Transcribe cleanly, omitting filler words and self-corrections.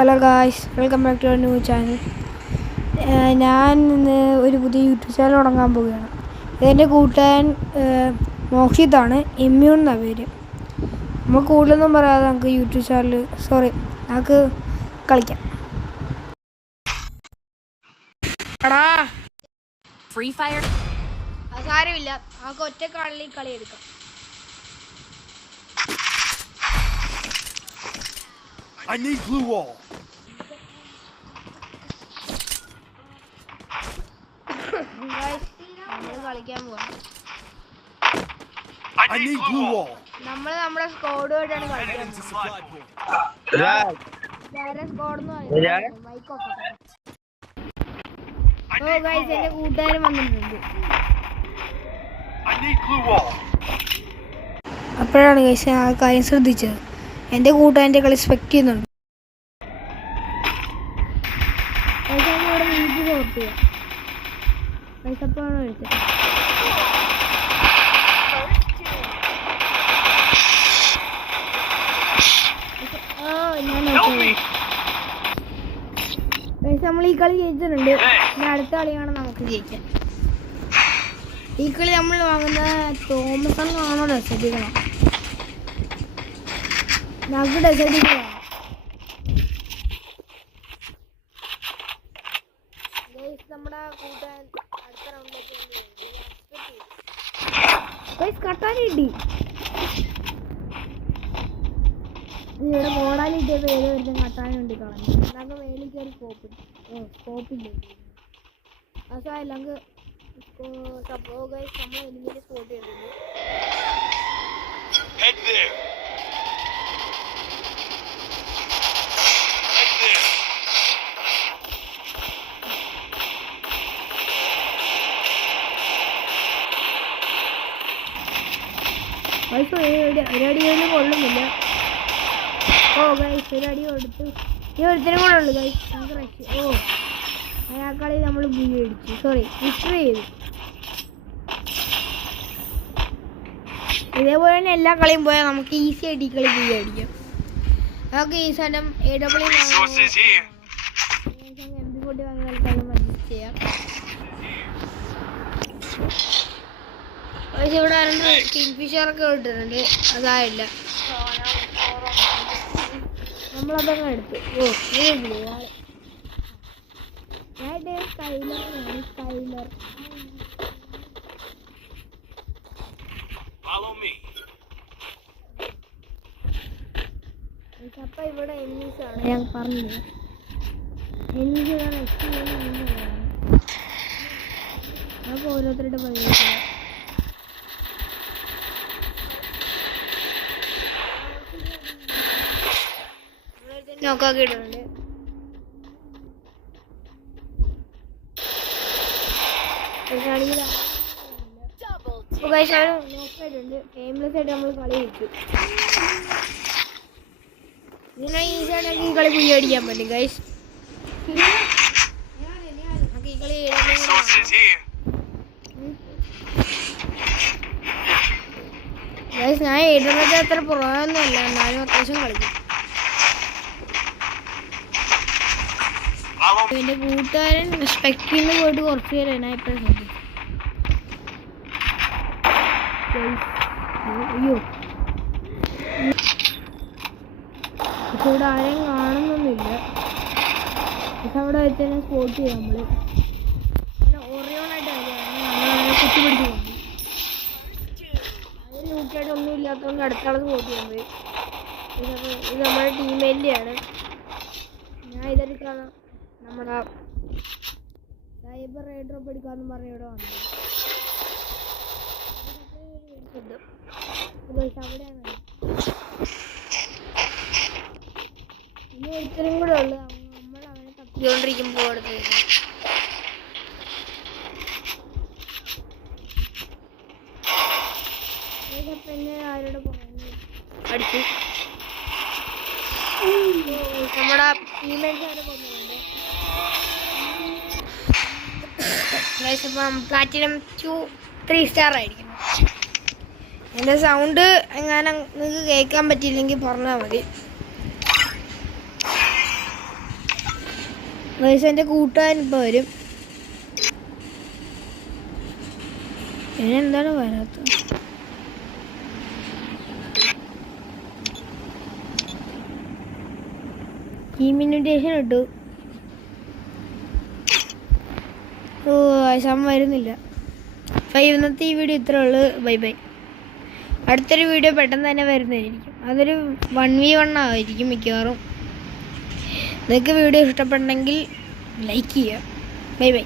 Hello guys, welcome back to our new channel. ഞാൻ ഇന്ന് ഒരു പുതിയ യൂട്യൂബ് ചാനൽ തുടങ്ങാൻ പോവുകയാണ്. ഇതെൻ്റെ കൂട്ടുകാരൻ മോക്ഷിത്താണ്, ഇമ്മ്യൂൺ എന്നാണ് പേര്. നമ്മൾ കൂടുതലൊന്നും പറയാതെ നമുക്ക് യൂട്യൂബ് ചാനൽ നമുക്ക് കളിക്കാം. ഫ്രീ ഫയർ സാരമില്ല, നമുക്ക് ഒറ്റക്കാളിൽ കളി എടുക്കാം. I need glue wall. നമ്മൾ കളിക്കാൻ പോവാ. I need glue wall. നമ്മൾ നമ്മുടെ സ്ക്വാഡുമായിട്ടാണ് കളിക്കാൻ എന്റെ കൂട്ടുകാരൻ വന്നിട്ടുണ്ട്. അപ്പോഴാണ് ഗൈസ് ഞാൻ ആ കാര്യം ശ്രദ്ധിച്ചത്. എൻ്റെ കൂട്ടുകാരൻ്റെ കളി സ്പെക്ട് ചെയ്യുന്നുണ്ട്. ഇവിടെ വീട്ടിൽ നോക്കുക പൈസപ്പാണ് കഴിച്ചത്. നമ്മൾ ഈ കളി ജയിച്ചിട്ടുണ്ട്. ഇനി അടുത്ത കളിയാണ് നമുക്ക് ജയിക്കാൻ. ഈ കളി നമ്മൾ വാങ്ങുന്ന തോമസൺ ആണോ ഡെസേർട്ടിക്കണം? നമുക്ക് ഡെസേർട്ടിക്കണം. നമ്മുടെ കൂട്ടാൻ അടുത്ത റൗണ്ടിലേക്ക് കട്ടാൻ കിട്ടി. ഇവിടെ മോഡാലിട്ടിയ പേര് വരുന്ന കട്ടാൻ വേണ്ടി കളഞ്ഞു. നമുക്ക് മേലിൽ കയറി സ്കോപ്പില്ല. അസായില്ല, നമുക്ക് നമ്മൾ എനിമിനെ സ്പോട്ട് ചെയ്തിട്ടുണ്ട്. ഒരടി പോലും കൊള്ളുന്നില്ല. ഗൈസ് ഒരടി കൊടുത്തു. ഈ ഒരുത്തനും കൂടെ ഉള്ളു ഗൈസ്. നമുക്ക് റഷ്. അയാൾക്കളി നമ്മൾ ബുയി അടിച്ചു. വിക്ടറി ചെയ്തു. ഇതേപോലെ തന്നെ എല്ലാ കളിയും പോയാൽ നമുക്ക് ഈസി ആയിട്ട് ഈ കളി ബുയി അടിക്കാം. നമുക്ക് ഈ സ്ഥലം AW MP40 വാങ്ങി കളിക്കാനും അഡ്ജസ്റ്റ് ചെയ്യാം. പക്ഷെ ഇവിടെ രണ്ട് കിങ്ഫിഷറൊക്കെ ഇട്ടിട്ടുണ്ട്. അതായില്ല, നമ്മളതങ്ങ് എടുത്തു. സ്കൈലർ അപ്പൊ ഇവിടെ എനിമീസാണ് ഞാൻ പറഞ്ഞത്. എനിമീസാണ് നമുക്ക് ഓരോരുത്തരുടെ പരിഗണിക്കുക. നോക്കാക്കിയിട്ടുണ്ട്. ടൈംലെസ് ആയിട്ട് നമ്മൾ കളി വെച്ചു. ഇങ്ങനെ ഈസിയായിട്ട് ഈ കളി പുയ്യ അടിക്കാൻ പറ്റും ഗൈസ്. നമുക്ക് ഈ കളി ഗൈസ് ഞാൻ ഇടുന്നത് അത്ര പുറമൊന്നുമല്ല, എന്നാലും അത്യാവശ്യം കളിക്കും. എന്റെ കൂട്ടുകാരൻ സ്പെക്കിന്ന് പോയിട്ട് കുറച്ച് പേര് ഞാൻ ഇപ്പോഴും ശ്രദ്ധിച്ചു. അയ്യോ, പക്ഷെ ഇവിടെ ആരെയും കാണുന്നൊന്നുമില്ല. പക്ഷെ അവിടെ വെച്ച് തന്നെ സ്പോട്ട് ചെയ്യാം. നമ്മള് ഓറിയോണായിട്ട് നമ്മളങ്ങനെ കുത്തിപ്പിടിച്ച് പോകും. അതിന് ലൂട്ടായിട്ട് ഒന്നും ഇല്ലാത്തതുകൊണ്ട് അടുത്താളെ സ്പോട്ട് ചെയ്യാൻ പോയി. ഇത് നമ്മുടെ ടീമേറ്റിൻ്റെയാണ്. ഞാൻ ഇതെടുക്കാണ് നമ്മുടെ സൈബർ എയർ ഡ്രോപ്പ് എടുക്കാമെന്ന് പറഞ്ഞ് ഇവിടെ വന്നത്. അവിടെയാണ് ഇനി ഒരിക്കലും കൂടെ ഉള്ളു. നമ്മൾ അവനെ തപ്പിക്കൊണ്ടിരിക്കുമ്പോൾ അടുത്ത് പിന്നെ ആരോട് പറഞ്ഞു അടിച്ചു. നമ്മുടെ ടീമേറ്റ്സ് ആരെ കൊന്നുണ്ട്. പ്ലാറ്റിനം 2-3 സ്റ്റാർ ആയിരിക്കും. എൻ്റെ സൗണ്ട് എങ്ങാനും നിങ്ങൾക്ക് കേൾക്കാൻ പറ്റിയില്ലെങ്കിൽ പറഞ്ഞാൽ മതി. ഗൈസ് എൻ്റെ കൂട്ടുകാരൻ ഇപ്പോൾ വരും. എന്താണ് വരാത്തത്? ടീം ഇൻവിറ്റേഷൻ ഇട്ടു. ഓ ആശാൻ വരുന്നില്ല. അപ്പോൾ ഇന്നത്തെ ഈ വീഡിയോ ഇത്രേ ഉള്ളൂ. Bye bye. അടുത്തൊരു വീഡിയോ പെട്ടെന്ന് തന്നെ വരുന്നതായിരിക്കും. അതൊരു 1v1 ആയിരിക്കും മിക്കവാറും. നിങ്ങൾക്ക് വീഡിയോ ഇഷ്ടപ്പെട്ടെങ്കിൽ ലൈക്ക് ചെയ്യുക. Bye bye.